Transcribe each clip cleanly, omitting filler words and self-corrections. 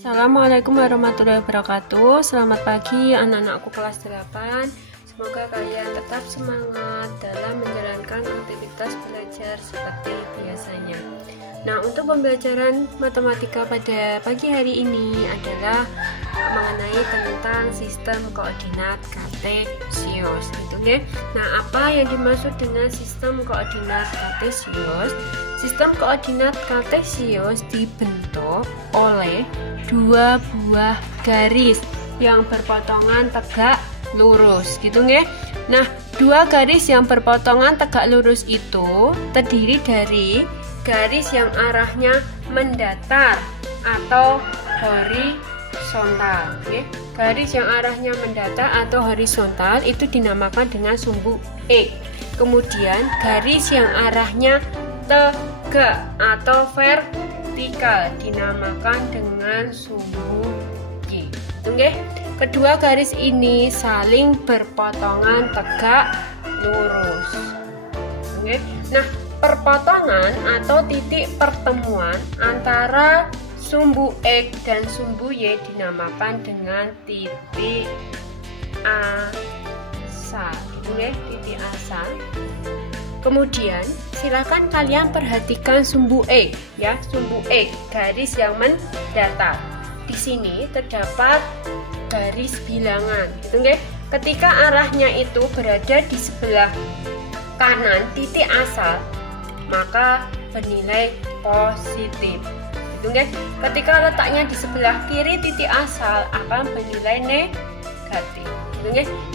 Assalamualaikum warahmatullahi wabarakatuh. Selamat pagi anak-anakku kelas 8. Semoga kalian tetap semangat dalam menjalankan aktivitas belajar seperti biasanya. Nah, untuk pembelajaran matematika pada pagi hari ini adalah mengenai tentang sistem koordinat kartesius, gitu ya. Nah, apa yang dimaksud dengan sistem koordinat kartesius? Sistem koordinat kartesius dibentuk oleh dua buah garis yang berpotongan tegak lurus, gitu ya. Nah, dua garis yang berpotongan tegak lurus itu terdiri dari garis yang arahnya mendatar atau horizontal. Garis yang arahnya mendatar atau horizontal itu dinamakan dengan sumbu X. Kemudian garis yang arahnya tegak atau vertikal dinamakan dengan sumbu Y. Kedua garis ini saling berpotongan tegak lurus. Nah, perpotongan atau titik pertemuan antara sumbu X dan sumbu Y dinamakan dengan titik asal. Titik asal. Kemudian silakan kalian perhatikan sumbu X, ya, sumbu X, garis yang mendatar. Di sini terdapat garis bilangan, gitu ya. Ketika arahnya itu berada di sebelah kanan titik asal, maka bernilai positif. Gitu ya. Ketika letaknya di sebelah kiri titik asal akan bernilai negatif.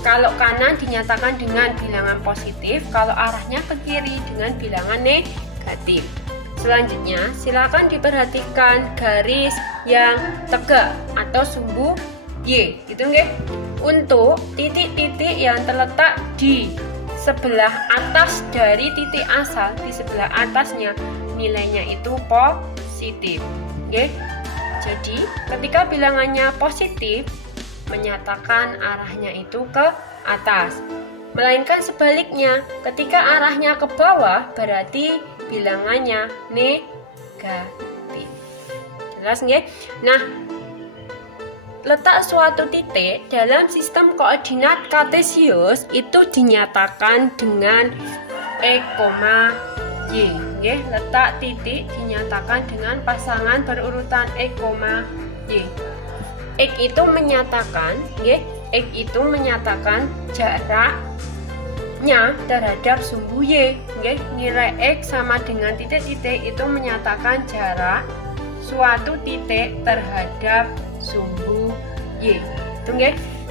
Kalau kanan dinyatakan dengan bilangan positif, kalau arahnya ke kiri dengan bilangan negatif. Selanjutnya, silakan diperhatikan garis yang tegak atau sumbu Y, gitu ya. Untuk titik-titik yang terletak di sebelah atas dari titik asal, di sebelah atasnya nilainya itu positif. Jadi, ketika bilangannya positif, menyatakan arahnya itu ke atas. Melainkan sebaliknya, ketika arahnya ke bawah berarti bilangannya negatif. Jelas nggih? Nah, letak suatu titik dalam sistem koordinat kartesius itu dinyatakan dengan X, Y. Letak titik dinyatakan dengan pasangan berurutan X, Y. X itu menyatakan, X itu menyatakan jaraknya terhadap sumbu Y. Nilai X sama dengan titik-titik itu menyatakan jarak suatu titik terhadap sumbu Y.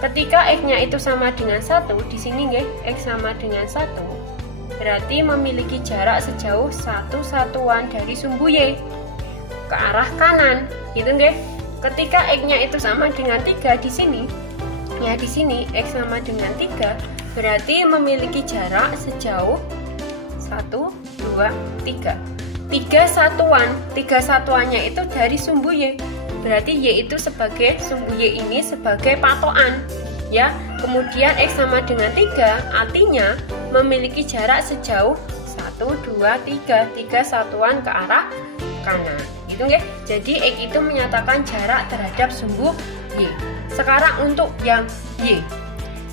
Ketika X-nya itu sama dengan 1, di sini X sama dengan 1, berarti memiliki jarak sejauh 1 satuan dari sumbu Y ke arah kanan, gitu Ketika X-nya itu sama dengan 3 di sini, ya di sini X sama dengan 3, berarti memiliki jarak sejauh 1, 2, 3. 3 satuan, 3 satuannya itu dari sumbu Y. Berarti Y itu sebagai sumbu Y ini sebagai patokan, ya. Kemudian X sama dengan 3, artinya memiliki jarak sejauh 1, 2, 3, 3 satuan ke arah kanan. Jadi X itu menyatakan jarak terhadap sumbu Y. Sekarang untuk yang Y.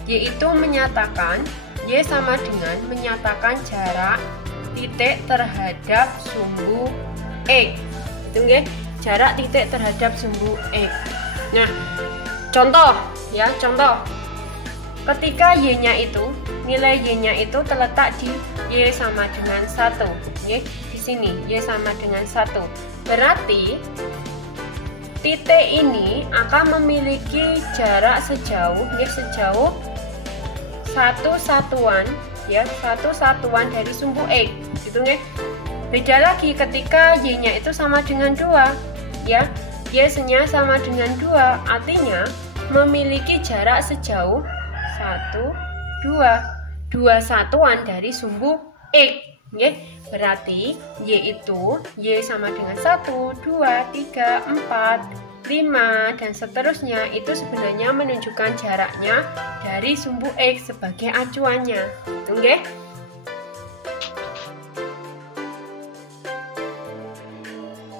Y itu menyatakan, Y sama dengan menyatakan jarak titik terhadap sumbu X. Jarak titik terhadap sumbu X. Nah, contoh. Ketika Y-nya itu, nilai Y-nya itu terletak di Y sama dengan 1. Di sini Y sama dengan 1. Berarti titik ini akan memiliki jarak sejauh 1 satuan, ya, 1 satuan dari sumbu X, gitu nggih. Beda lagi ketika Y-nya itu sama dengan 2, ya. Y-nya sama dengan 2, artinya memiliki jarak sejauh 1, 2 satuan dari sumbu X. Berarti Y itu Y sama dengan 1, 2, 3, 4, 5 dan seterusnya itu sebenarnya menunjukkan jaraknya dari sumbu X sebagai acuannya.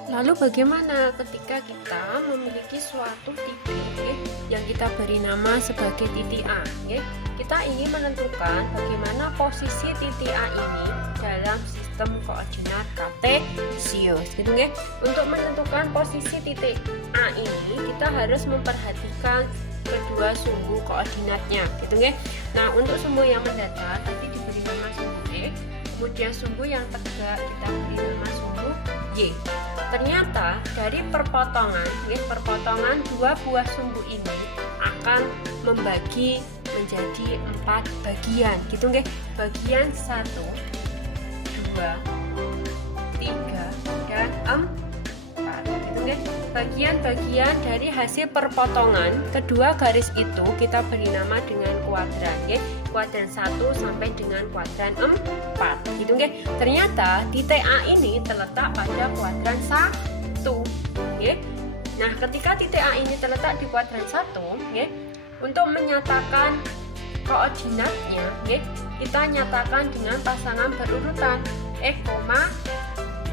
Lalu bagaimana ketika kita memiliki suatu titik yang kita beri nama sebagai titik A? Kita ingin menentukan bagaimana posisi titik A ini dalam sistem koordinat kartesius. Untuk menentukan posisi titik A ini, kita harus memperhatikan kedua sumbu koordinatnya. Nah, untuk sumbu yang mendatar tadi diberi nama sumbu E, kemudian sumbu yang tegak kita beri nama sumbu Y. Ternyata dari perpotongan dua buah sumbu ini akan membagi menjadi 4 bagian, bagian 1, 2, 3, dan 4. Bagian-bagian dari hasil perpotongan kedua garis itu kita beri nama dengan kuadran, kuadran 1 sampai dengan kuadran 4. Ternyata titik A ini terletak pada kuadran 1. Nah, ketika titik A ini terletak di kuadran 1, untuk menyatakan koordinatnya, kita nyatakan dengan pasangan berurutan X,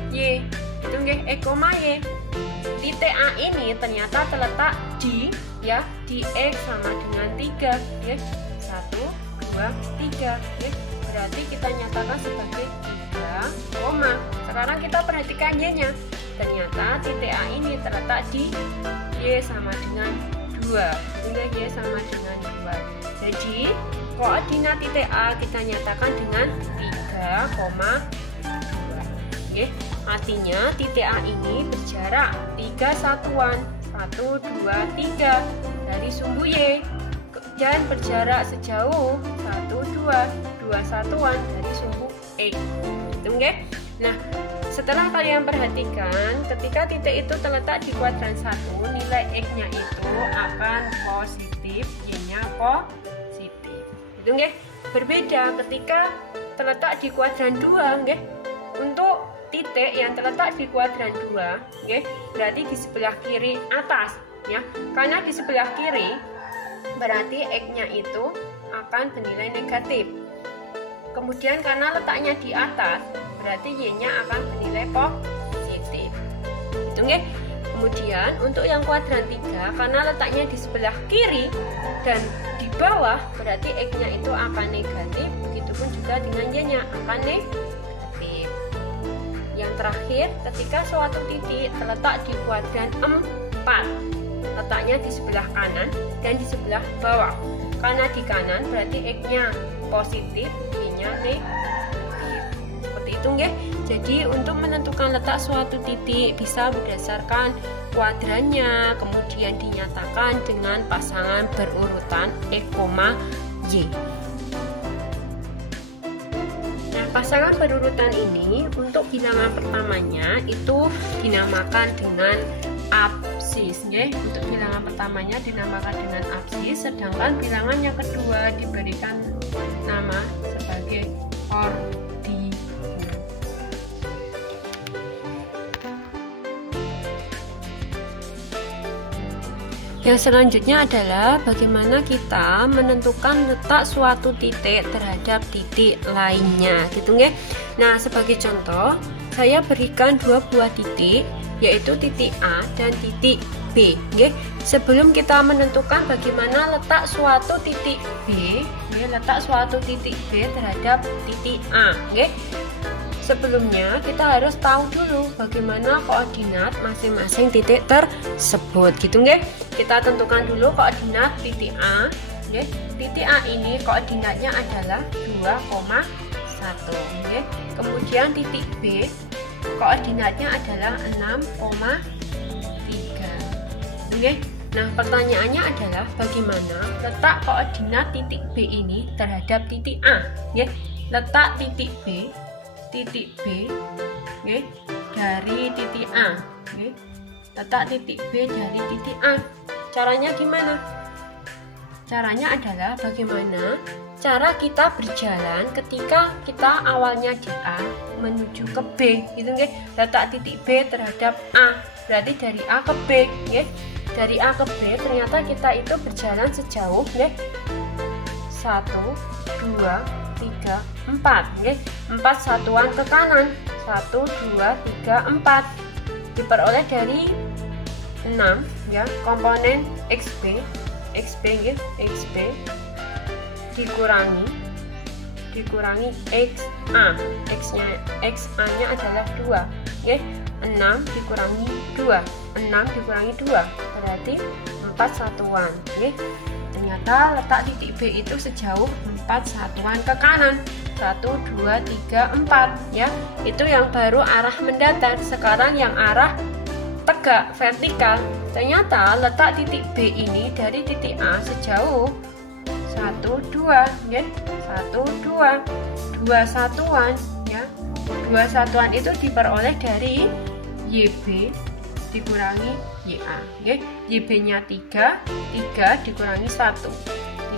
Y. Y. Titik A ini ternyata terletak di X sama dengan 3, 1, 2, 3. Berarti kita nyatakan sebagai 3, sekarang kita perhatikan Y-nya. Ternyata titik A ini terletak di Y sama dengan 2, sehingga Y sama dengan 2. Jadi koordinat titik A kita nyatakan dengan 3,2. Artinya titik A ini berjarak 3 satuan 1, 2, 3 dari sumbu Y, dan berjarak sejauh 1, 2 satuan dari sumbu E. Nah, setelah kalian perhatikan, ketika titik itu terletak di kuadran 1, nilai X-nya itu akan positif, Y-nya positif. Berbeda ketika terletak di kuadran 2, untuk titik yang terletak di kuadran 2, berarti di sebelah kiri atas, karena di sebelah kiri berarti X-nya itu akan bernilai negatif. Kemudian karena letaknya di atas, berarti Y-nya akan bernilai positif. Kemudian untuk yang kuadran 3, karena letaknya di sebelah kiri dan di bawah, berarti X-nya itu akan negatif. Begitupun juga dengan Y-nya akan negatif. Yang terakhir, ketika suatu titik terletak di kuadran 4, letaknya di sebelah kanan dan di sebelah bawah. Karena di kanan berarti X-nya positif, Y-nya negatif. Seperti itu, Jadi untuk menentukan letak suatu titik bisa berdasarkan kuadrannya, kemudian dinyatakan dengan pasangan berurutan X, Y. Pasangan berurutan ini untuk bilangan pertamanya itu dinamakan dengan absis, Untuk bilangan pertamanya dinamakan dengan absis, sedangkan bilangan yang kedua diberikan nama sebagai ordinat. Yang selanjutnya adalah bagaimana kita menentukan letak suatu titik terhadap titik lainnya, Nah, sebagai contoh, saya berikan dua buah titik, yaitu titik A dan titik B. Sebelum kita menentukan bagaimana letak suatu titik B, letak suatu titik B terhadap titik A, sebelumnya kita harus tahu dulu bagaimana koordinat masing-masing titik tersebut, Kita tentukan dulu koordinat titik A. Titik A ini koordinatnya adalah 2,1. Kemudian titik B koordinatnya adalah 6,3. Nah, pertanyaannya adalah bagaimana letak koordinat titik B ini terhadap titik A. Letak titik B dari titik A. Letak titik B dari titik A. Caranya gimana? Caranya adalah bagaimana cara kita berjalan ketika kita awalnya di A menuju ke B, Letak titik B terhadap A, berarti dari A ke B, Dari A ke B ternyata kita itu berjalan sejauh 1, 2, 3, 4, 4 satuan ke kanan, 1, 2, 3, 4. diperoleh dari 6 ya, komponen XB nggih, XB dikurangi XA. XA nya adalah 2 nggih. 6 dikurangi 2, 6 dikurangi 2 berarti 4 satuan nggih. Ternyata letak titik B itu sejauh 4 satuan ke kanan. 1, 2, 3, 4 ya. Itu yang baru arah mendatar. Sekarang yang arah tegak vertikal. Ternyata letak titik B ini dari titik A sejauh 1, 2 ya. 1, 2 satuan ya. 2 satuan itu diperoleh dari YB dikurangi YA ya. YB nya 3 dikurangi 1,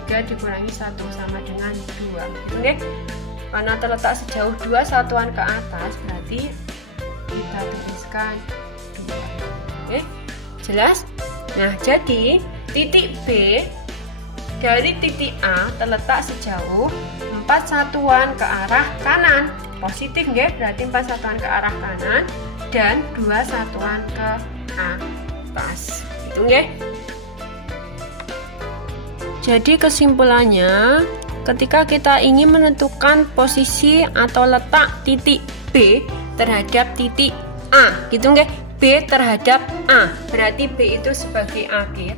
3 dikurangi 1 sama dengan 2 gitu ya. Karena terletak sejauh 2 satuan ke atas, berarti kita tuliskan 2 oke, jelas? Nah, jadi titik B dari titik A terletak sejauh 4 satuan ke arah kanan. Positif nggih, berarti 4 satuan ke arah kanan dan 2 satuan ke atas. Itu nggih. Jadi kesimpulannya, ketika kita ingin menentukan posisi atau letak titik B terhadap titik A, gitu nggih. B terhadap A, berarti B itu sebagai akhir,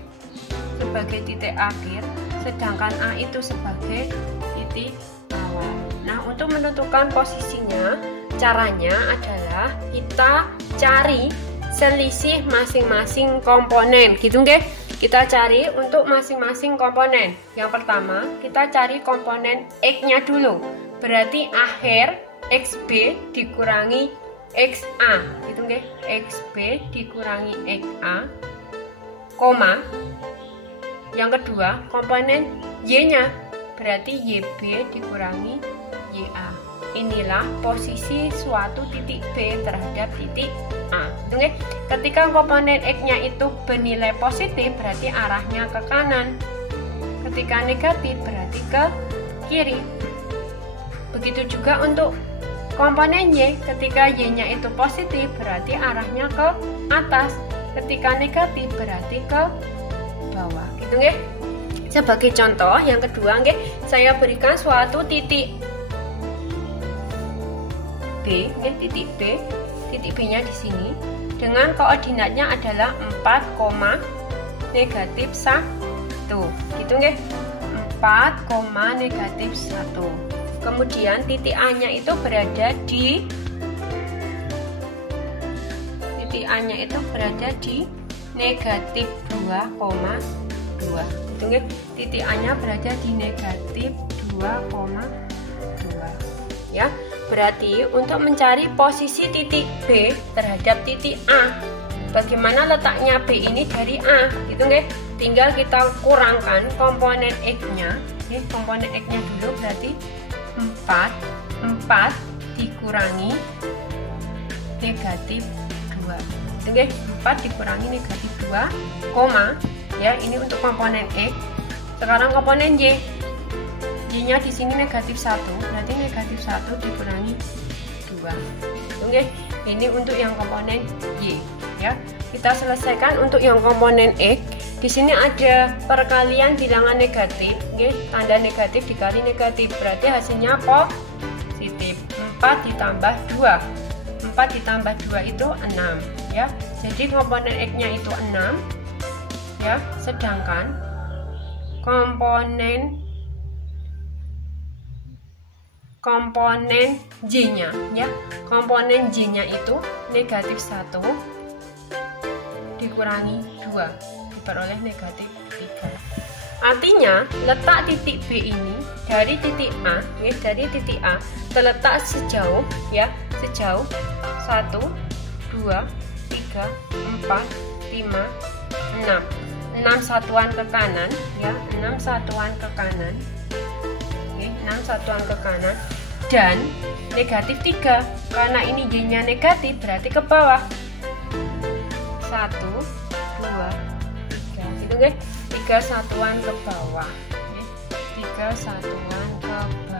sebagai titik akhir, sedangkan A itu sebagai titik awal. Nah, untuk menentukan posisinya, caranya adalah kita cari selisih masing-masing komponen, gitu nggih. Kita cari untuk masing-masing komponen. Yang pertama, kita cari komponen X-nya dulu. Berarti akhir XB dikurangi XA, gitu nggih. XB dikurangi XA, koma. Yang kedua, komponen Y-nya. Berarti YB dikurangi YA. Inilah posisi suatu titik B terhadap titik A. Oke? Ketika komponen X-nya itu bernilai positif, berarti arahnya ke kanan. Ketika negatif, berarti ke kiri. Begitu juga untuk komponen Y. Ketika Y-nya itu positif, berarti arahnya ke atas. Ketika negatif, berarti ke bawah. Gitu nggih? Sebagai contoh yang kedua nggih, saya berikan suatu titik B, titik B, titik B-nya di sini dengan koordinatnya adalah 4, negatif 1, gitu nggih, 4, negatif 1. Kemudian titik A-nya itu berada di negatif 2,2, gitu nggih. Titik A-nya berada di negatif 2,2 ya. Berarti untuk mencari posisi titik B terhadap titik A, bagaimana letaknya B ini dari A, gitu nggih. Tinggal kita kurangkan komponen X-nya. Komponen X-nya dulu berarti 4 dikurangi negatif 2. Gitu nggih. 4 dikurangi negatif 2, koma. Ya, ini untuk komponen X. Sekarang komponen Y. Y-nya di sini negatif 1, berarti negatif 1 dikurangi 2. Oke, ini untuk yang komponen Y ya. Kita selesaikan untuk yang komponen X. Di sini ada perkalian bilangan negatif, oke. Tanda negatif dikali negatif, berarti hasilnya positif. 4 ditambah 2. 4 ditambah 2 itu 6 ya. Jadi komponen X-nya itu 6 ya, sedangkan komponen Y-nya ya. Komponen Y-nya itu negatif 1 dikurangi 2 diperoleh negatif 3. Artinya letak titik B ini dari titik A ya, dari titik A terletak sejauh 1, 2, 3, 4, 5, 6 satuan ke kanan ya, 6 satuan ke kanan. 6 satuan ke kanan dan negatif 3, karena ini Y-nya negatif berarti ke bawah. 1, 2, 3, gitu nggih. 3 satuan ke bawah. 3 satuan ke bawah.